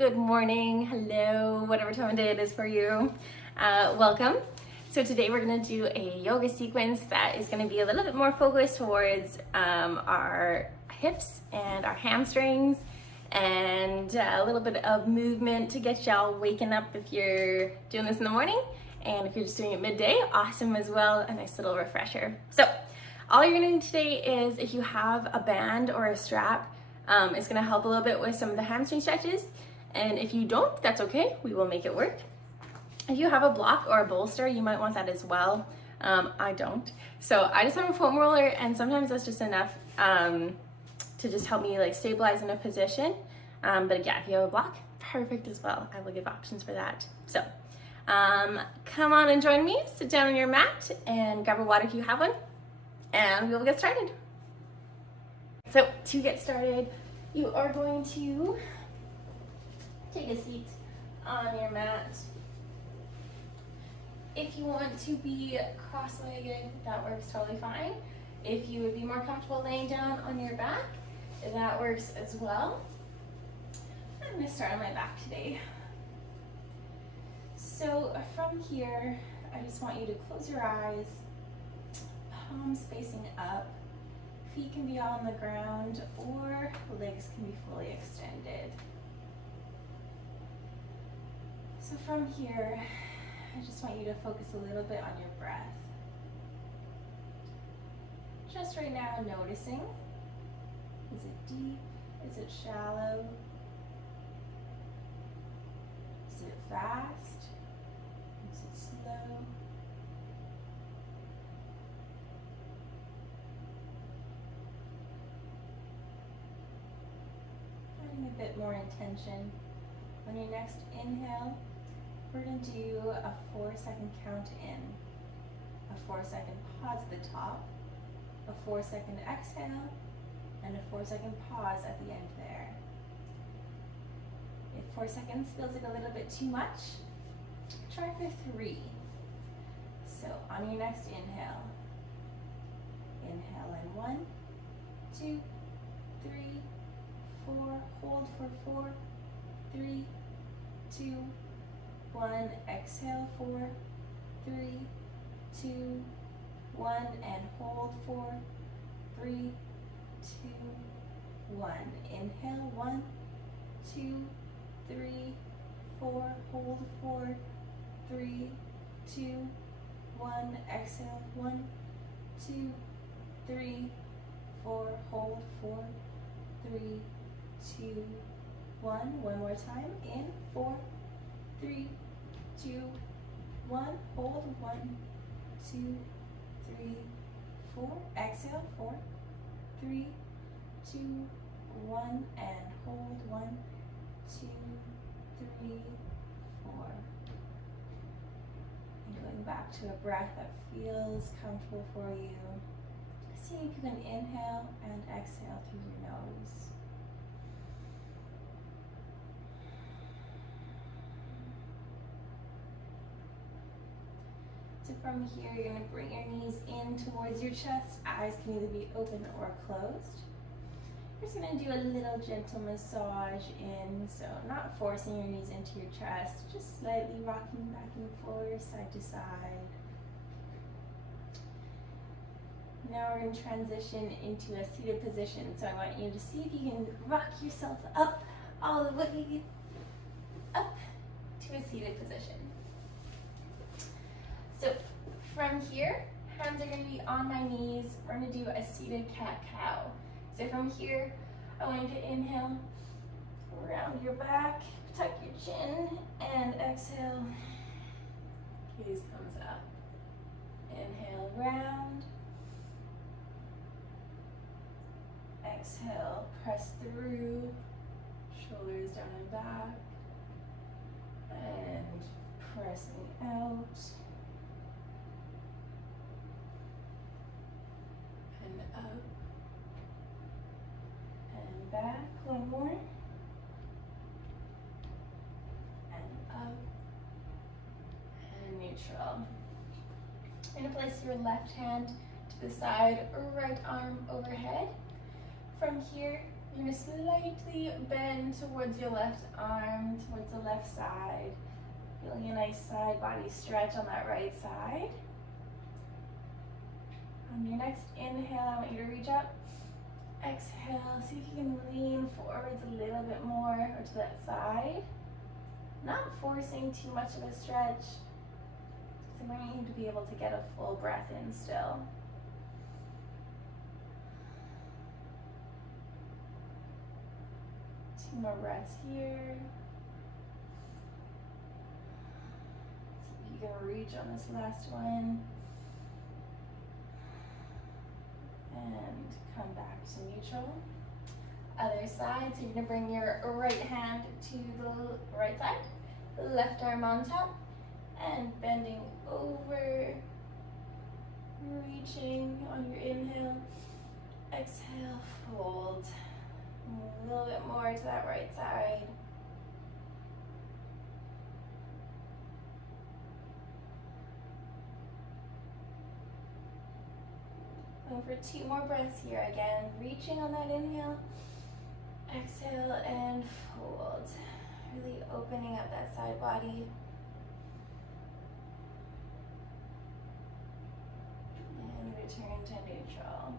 good morning, hello, whatever time of day it is for you. Welcome. So today we're going to do a yoga sequence that is going to be a little bit more focused towards our hips and our hamstrings, and a little bit of movement to get y'all waking up if you're doing this in the morning, and if you're just doing it midday, awesome as well, a nice little refresher. So all you're going to do today is, if you have a band or a strap, it's going to help a little bit with some of the hamstring stretches. And if you don't, that's okay, we will make it work. If you have a block or a bolster, you might want that as well. I don't. So I just have a foam roller, and sometimes that's just enough to just help me like stabilize in a position. But yeah, if you have a block, perfect as well. I will give options for that. So come on and join me, sit down on your mat and grab a water if you have one, and we will get started. So to get started, you are going to take a seat on your mat. If you want to be cross-legged, that works totally fine. If you would be more comfortable laying down on your back, that works as well. I'm going to start on my back today. So from here, I just want you to close your eyes, palms facing up. Feet can be on the ground or legs can be fully extended. So from here, I just want you to focus a little bit on your breath. Just right now, noticing, is it deep? Is it shallow? Is it fast? Is it slow? Adding a bit more intention. On your next inhale, we're going to do a 4-second count in, a 4-second pause at the top, a 4-second exhale, and a 4-second pause at the end there. If 4 seconds feels like a little bit too much, try for 3. So on your next inhale, inhale in 1, 2, 3, 4, hold for 4, 3, 2, 1, exhale, 4, 3, 2, 1, and hold, 4, 3, 2, 1. Inhale, 1, 2, 3, 4, hold, 4, 3, 2, 1, exhale, 1, 2, 3, 4, hold, 4, 3, 2, 1. One more time. In 4, 3, 2, 1. Hold 1, 2, 3, 4. Exhale 4, 3, 2, 1, and hold 1, 2, 3, 4. And going back to a breath that feels comfortable for you. See if you can inhale and exhale through your nose. So from here, you're going to bring your knees in towards your chest. Eyes can either be open or closed. You're just going to do a little gentle massage in, so not forcing your knees into your chest, just slightly rocking back and forth, side to side. Now we're going to transition into a seated position. So I want you to see if you can rock yourself up, all the way up to a seated position. So from here, hands are going to be on my knees. We're going to do a seated cat-cow. So from here, I want you to inhale, round your back, tuck your chin, and exhale, gaze comes up. Inhale, round. Exhale, press through, shoulders down and back, and pressing out. And up, and back, one more, and up, and neutral. You're going to place your left hand to the side, right arm overhead. From here, You're going to slightly bend towards your left arm, towards the left side. Feeling a nice side body stretch on that right side. On your next inhale, I want you to reach up. Exhale, see if you can lean forwards a little bit more or to that side. Not forcing too much of a stretch. So I want you to be able to get a full breath in still. Two more breaths here. See if you can reach on this last one. And come back to neutral. Other side, so you're gonna bring your right hand to the right side, left arm on top, and bending over, reaching on your inhale, exhale, fold. A little bit more to that right side. Going for 2 more breaths here. Again, reaching on that inhale, exhale, and fold. Really opening up that side body. And return to neutral.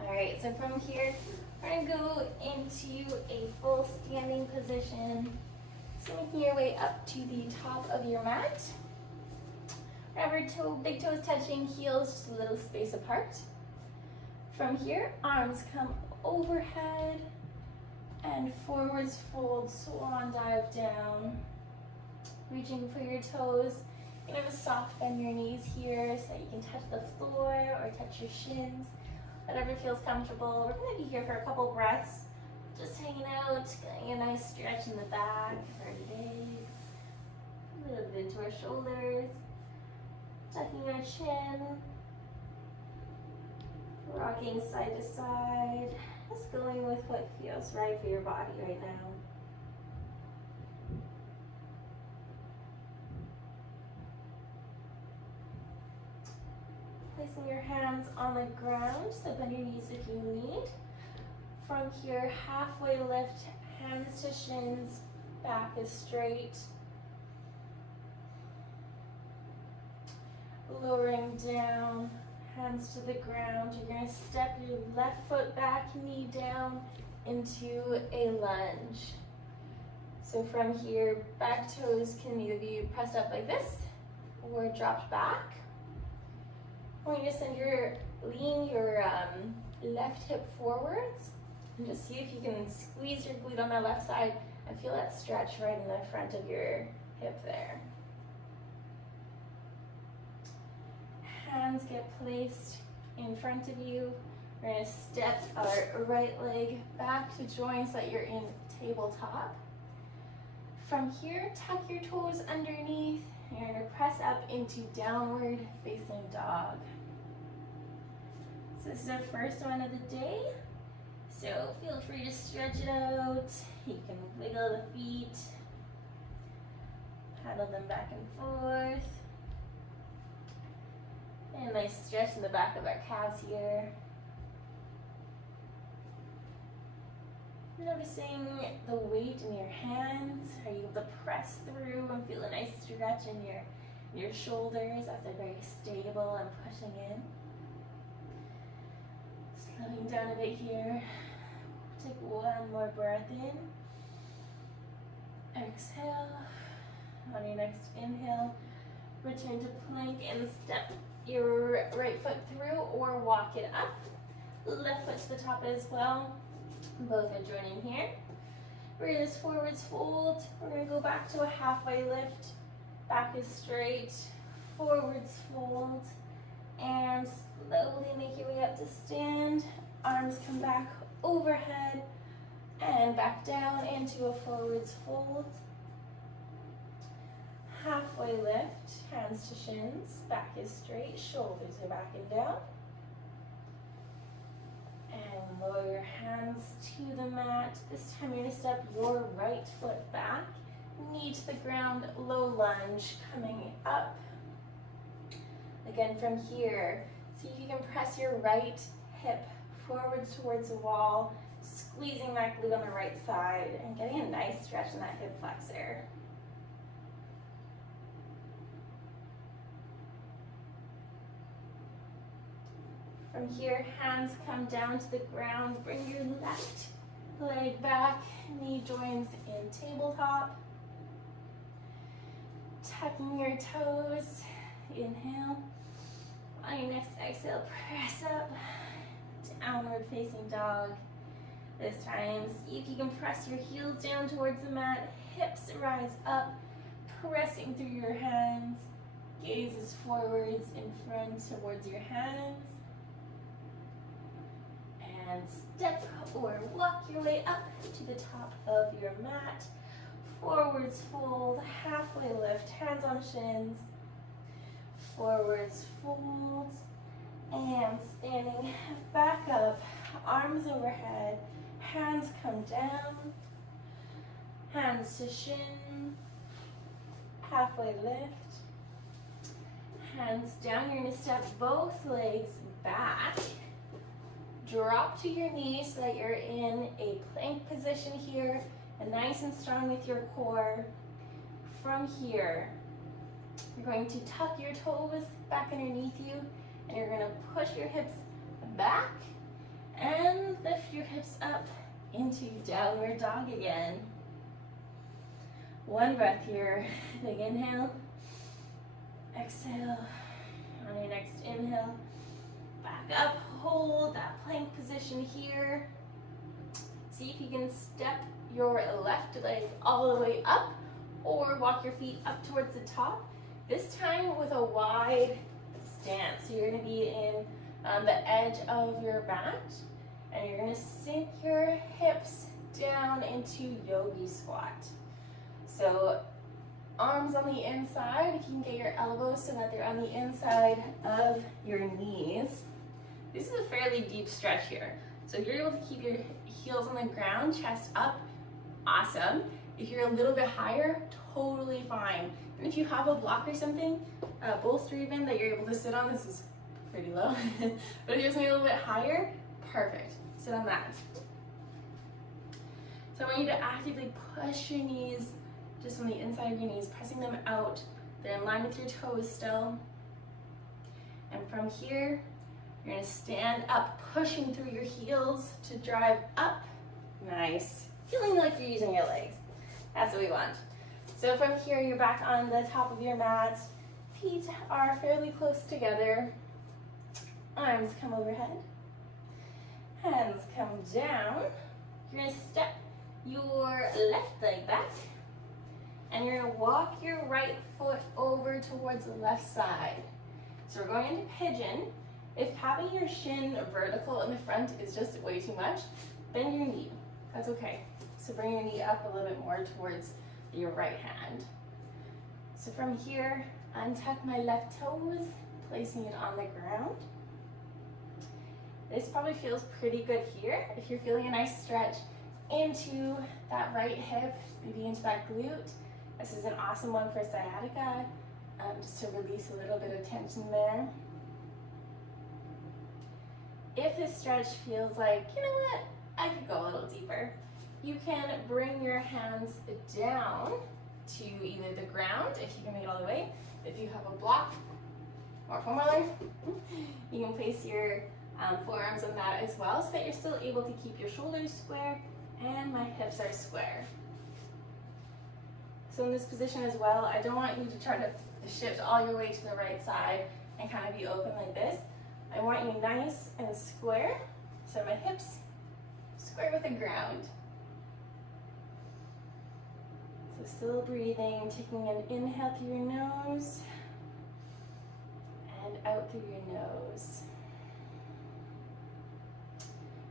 All right, so from here, we're gonna go into a full standing position. So making your way up to the top of your mat. Grab your big toes touching, heels just a little space apart. From here, arms come overhead and forwards fold, swan dive down. Reaching for your toes. You're gonna have a soft bend your knees here so that you can touch the floor or touch your shins. Whatever feels comfortable. We're gonna be here for a couple breaths. Just hanging out, getting a nice stretch in the back of our legs. A little bit into our shoulders. Tucking our chin. Rocking side to side. Just going with what feels right for your body right now. Placing your hands on the ground, so bend your knees if you need. From here, halfway lift, hands to shins, back is straight. Lowering down, hands to the ground. You're going to step your left foot back, knee down into a lunge. So from here, back toes can either be pressed up like this or dropped back. I want you to lean your left hip forwards and just see if you can squeeze your glute on that left side and feel that stretch right in the front of your hip there. Hands get placed in front of you. We're going to step our right leg back to join so that you're in tabletop. From here, tuck your toes underneath. You're going to press up into downward facing dog. So this is our first one of the day. So feel free to stretch it out. You can wiggle the feet, paddle them back and forth. And a nice stretch in the back of our calves here. Noticing the weight in your hands. Are you able to press through and feel a nice stretch in your shoulders as they're very stable and pushing in? Slowing down a bit here. Take one more breath in. Exhale. On your next inhale, return to plank and step your right foot through or walk it up. Left foot to the top as well. Both are joining here. We're going to forwards fold. We're going to go back to a halfway lift. Back is straight. Forwards fold. And slowly make your way up to stand. Arms come back overhead and back down into a forwards fold. Halfway lift, hands to shins, back is straight, shoulders are back and down. And lower your hands to the mat. This time you're going to step your right foot back, knee to the ground, low lunge, coming up. Again from here, see if you can press your right hip forwards towards the wall, squeezing that glute on the right side and getting a nice stretch in that hip flexor. From here, hands come down to the ground. Bring your left leg back, knee joins in tabletop. Tucking your toes, inhale. On your next exhale, press up, downward facing dog. This time, see if you can press your heels down towards the mat, hips rise up, pressing through your hands. Gazes forwards in front towards your hands. And step or walk your way up to the top of your mat. Forwards fold, halfway lift, hands on shins. Forwards fold, and standing back up, arms overhead, hands come down, hands to shin, halfway lift, hands down. You're going to step both legs back. Drop to your knees so that you're in a plank position here, and nice and strong with your core. From here, you're going to tuck your toes back underneath you, and you're going to push your hips back and lift your hips up into downward dog again. One breath here. Big inhale. Exhale. On your next inhale, back up. Hold that plank position here. See if you can step your left leg all the way up or walk your feet up towards the top. This time with a wide stance. So you're going to be in the edge of your mat, and you're going to sink your hips down into yogi squat. So arms on the inside, if you can get your elbows so that they're on the inside of your knees. This is a fairly deep stretch here. So if you're able to keep your heels on the ground, chest up, awesome. If you're a little bit higher, totally fine. And if you have a block or something, bolster even, that you're able to sit on, this is pretty low. But if you're something a little bit higher, perfect. Sit on that. So I want you to actively push your knees just on the inside of your knees, pressing them out. They're in line with your toes still. And from here, you're going to stand up, pushing through your heels to drive up. Nice. Feeling like you're using your legs. That's what we want. So from here, you're back on the top of your mat. Feet are fairly close together. Arms come overhead. Hands come down. You're going to step your left leg back. And you're going to walk your right foot over towards the left side. So we're going into pigeon. If having your shin vertical in the front is just way too much, bend your knee. That's okay. So bring your knee up a little bit more towards your right hand. So from here, untuck my left toes, placing it on the ground. This probably feels pretty good here. If you're feeling a nice stretch into that right hip, maybe into that glute, this is an awesome one for sciatica, just to release a little bit of tension there. If this stretch feels like, you know what, I could go a little deeper, you can bring your hands down to either the ground, if you can make it all the way. If you have a block or foam roller, you can place your forearms on that as well, so that you're still able to keep your shoulders square and my hips are square. So in this position as well, I don't want you to try to shift all your way to the right side and kind of be open like this. I want you nice and square, so my hips square with the ground. So still breathing, taking an inhale through your nose and out through your nose.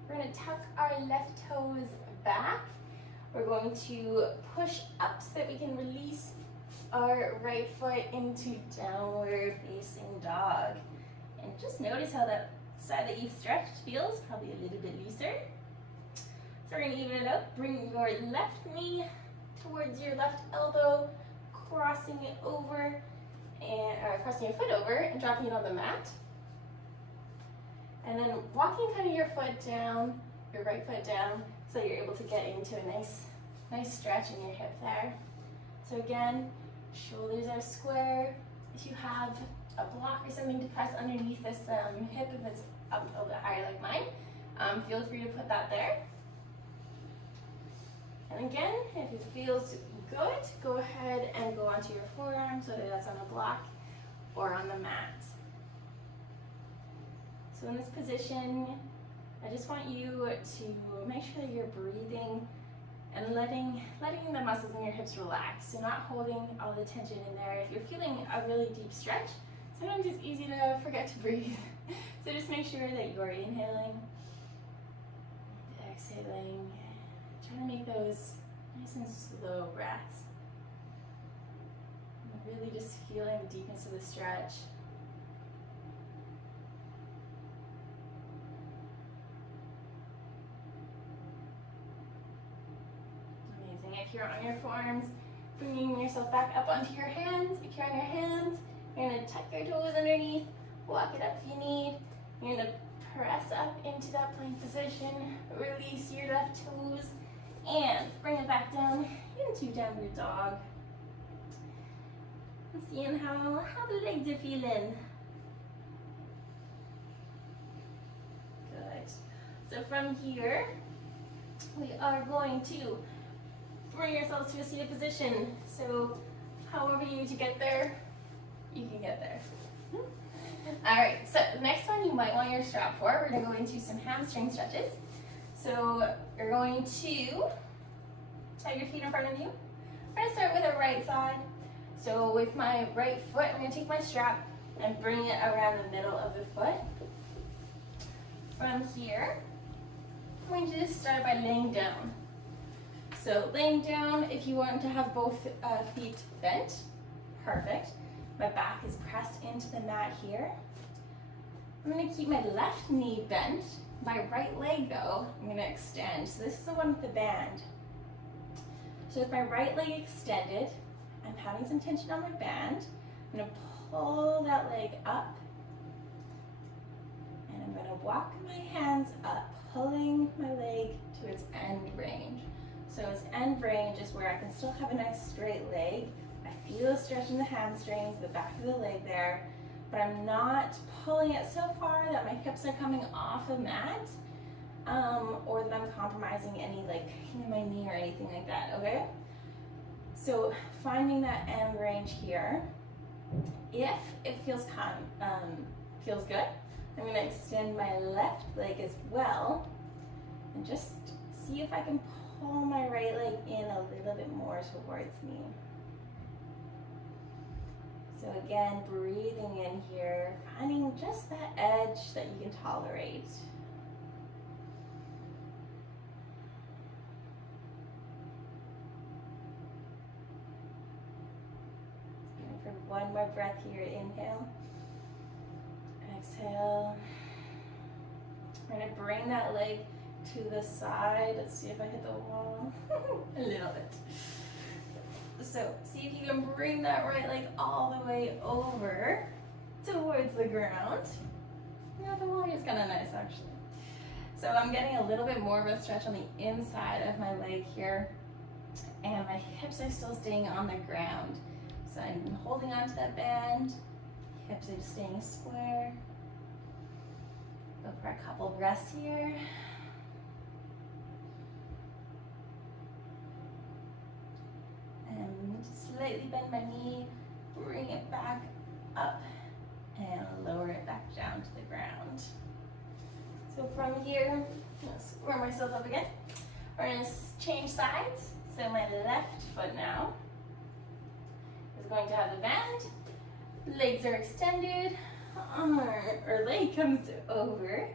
We're going to tuck our left toes back. We're going to push up so that we can release our right foot into downward facing dog. And just notice how that side that you've stretched feels, probably a little bit looser. So we're going to even it up. Bring your left knee towards your left elbow, crossing it over, and crossing your foot over and dropping it on the mat. And then walking kind of your foot down, your right foot down, so you're able to get into a nice stretch in your hip there. So again, shoulders are square. If you have a block or something to press underneath this hip, if it's up a little bit higher like mine, feel free to put that there. And again, if it feels good, go ahead and go onto your forearms, whether that's on a block or on the mat. So in this position, I just want you to make sure that you're breathing and letting the muscles in your hips relax. So not holding all the tension in there. If you're feeling a really deep stretch, sometimes it's easy to forget to breathe. So just make sure that you're inhaling, exhaling, trying to make those nice and slow breaths. And really just feeling the deepness of the stretch. If you're on your forearms, bringing yourself back up onto your hands. If you're on your hands, you're going to tuck your toes underneath, walk it up if you need. You're going to press up into that plank position, release your left toes, and bring it back down into downward dog. And seeing how the legs are feeling. Good. So from here, we are going to bring yourselves to a seated position. So however you need to get there, you can get there. All right, so the next one you might want your strap for. We're gonna go into some hamstring stretches. So you're going to have your feet in front of you. We're gonna start with the right side. So with my right foot, I'm gonna take my strap and bring it around the middle of the foot. From here, I'm going to just start by laying down. So laying down, if you want to have both feet bent, perfect. My back is pressed into the mat here. I'm gonna keep my left knee bent. My right leg though, I'm gonna extend. So this is the one with the band. So with my right leg extended, I'm having some tension on my band. I'm gonna pull that leg up. And I'm gonna walk my hands up, pulling my leg to its end range. So its end range is where I can still have a nice straight leg. I feel a stretch in the hamstrings, the back of the leg there, but I'm not pulling it so far that my hips are coming off the mat, or that I'm compromising any like my knee or anything like that, okay? So finding that end range here. If it feels good, I'm gonna extend my left leg as well and just see if I can pull my right leg in a little bit more towards me. So again, breathing in here, finding just that edge that you can tolerate. And for one more breath here, inhale, exhale. We're gonna bring that leg to the side. Let's see if I hit the wall. A little bit. So see if you can bring that right leg all the way over towards the ground. Yeah, the wall is kind of nice actually. So I'm getting a little bit more of a stretch on the inside of my leg here, and my hips are still staying on the ground. So I'm holding on to that band. Hips are staying square. Go for a couple breaths here. And slightly bend my knee, bring it back up, and lower it back down to the ground. So from here, I'm gonna square myself up again. We're gonna change sides. So my left foot now is going to have the band. Legs are extended, or leg comes over.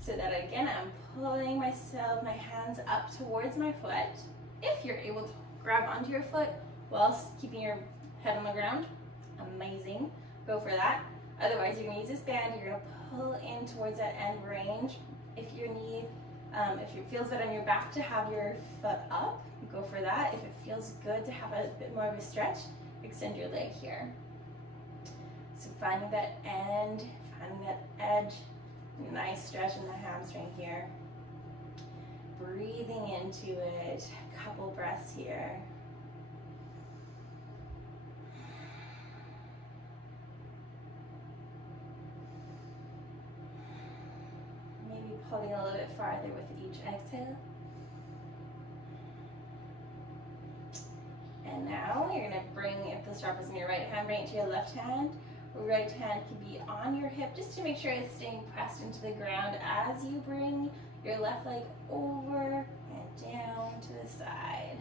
So that again, I'm pulling my hands up towards my foot. If you're able to grab onto your foot whilst keeping your head on the ground, amazing, go for that. Otherwise, you're gonna use this band, you're gonna pull in towards that end range. If your knee, if it feels good on your back to have your foot up, go for that. If it feels good to have a bit more of a stretch, extend your leg here. So finding that end, finding that edge Nice stretch in the hamstring here. Breathing into it, a couple breaths here. Maybe pulling a little bit farther with each exhale. And now you're gonna bring, if the strap is in your right hand, bring it to your left hand. Right hand can be on your hip just to make sure it's staying pressed into the ground as you bring your left leg over and down to the side.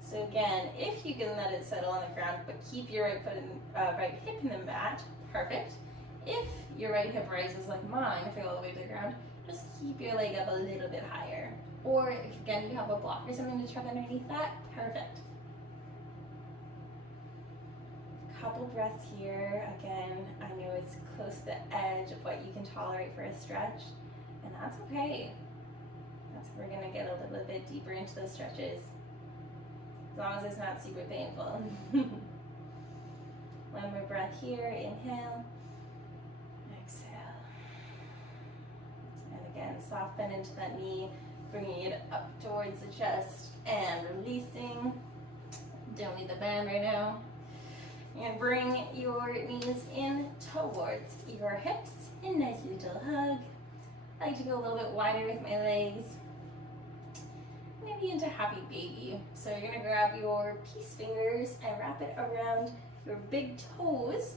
So again, if you can let it settle on the ground, but keep your right foot in, right hip in the mat, perfect. If your right hip rises like mine, if I go all the way to the ground, just keep your leg up a little bit higher. Or if again you have a block or something to trap underneath that, perfect. Couple breaths here. Again, I know it's close to the edge of what you can tolerate for a stretch, and that's okay. We're gonna get a little bit deeper into those stretches, as long as it's not super painful. One more breath here. Inhale, exhale, and again, soften into that knee, bringing it up towards the chest and releasing. Don't need the band right now. You're gonna bring your knees in towards your hips. A nice little hug. I like to go a little bit wider with my legs. Maybe into happy baby. So you're gonna grab your peace fingers and wrap it around your big toes.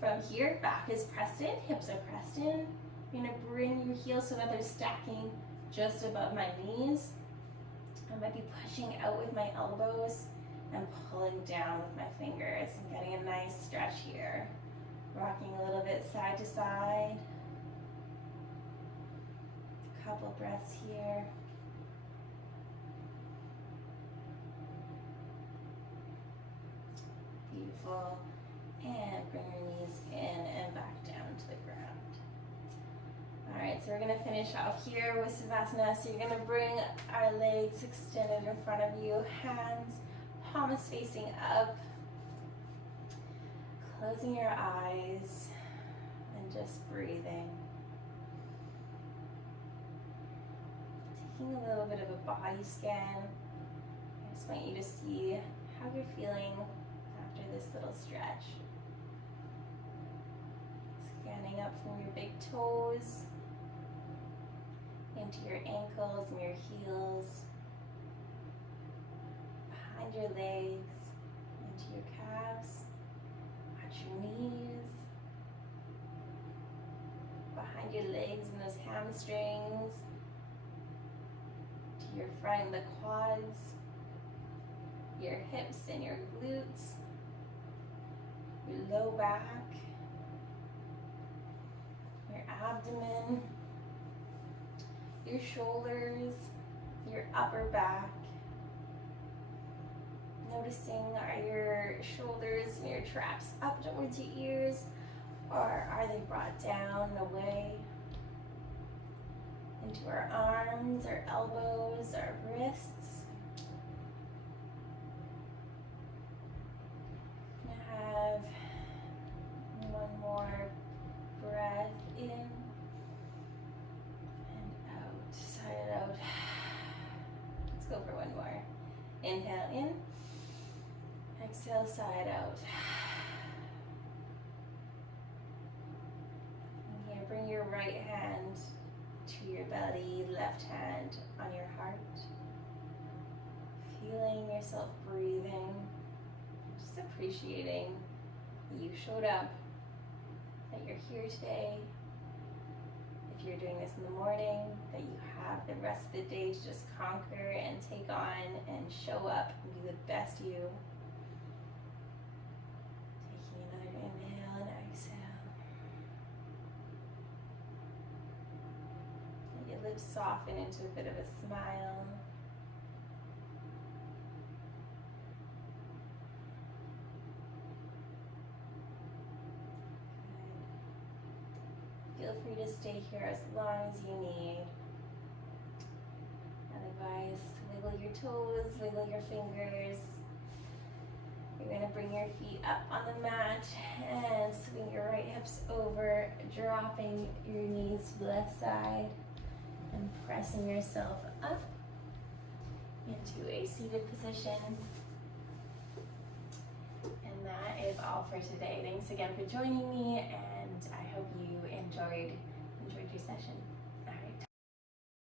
From here, back is pressed in, hips are pressed in. You're gonna bring your heels so that they're stacking just above my knees. I might be pushing out with my elbows and pulling down with my fingers and getting a nice stretch here. Rocking a little bit side to side. A couple breaths here. Beautiful. And bring your knees in and back down to the ground. All right, so we're gonna finish off here with Savasana. So you're gonna bring our legs extended in front of you, hands, palms facing up, closing your eyes and just breathing. Taking a little bit of a body scan. I just want you to see how you're feeling after this little stretch. Scanning up from your big toes into your ankles and your heels, behind your legs, into your calves, watch your knees, behind your legs and those hamstrings, to your front, the quads, your hips and your glutes, your low back, your abdomen, your shoulders, your upper back. Noticing, are your shoulders and your traps up towards your ears, or are they brought down and away into our arms, our elbows, our wrists? I'm gonna have one more breath in and out, side out. Let's go for one more. Inhale in. Exhale, side out. And here, bring your right hand to your belly, left hand on your heart. Feeling yourself breathing, just appreciating that you showed up, that you're here today. If you're doing this in the morning, that you have the rest of the day to just conquer and take on and show up and be the best you. Inhale and exhale. Let your lips soften into a bit of a smile. Good. Feel free to stay here as long as you need. Otherwise, wiggle your toes, wiggle your fingers. You're gonna bring your feet up on the mat and swing your right hips over, dropping your knees to the left side and pressing yourself up into a seated position. And that is all for today. Thanks again for joining me, and I hope you enjoyed your session.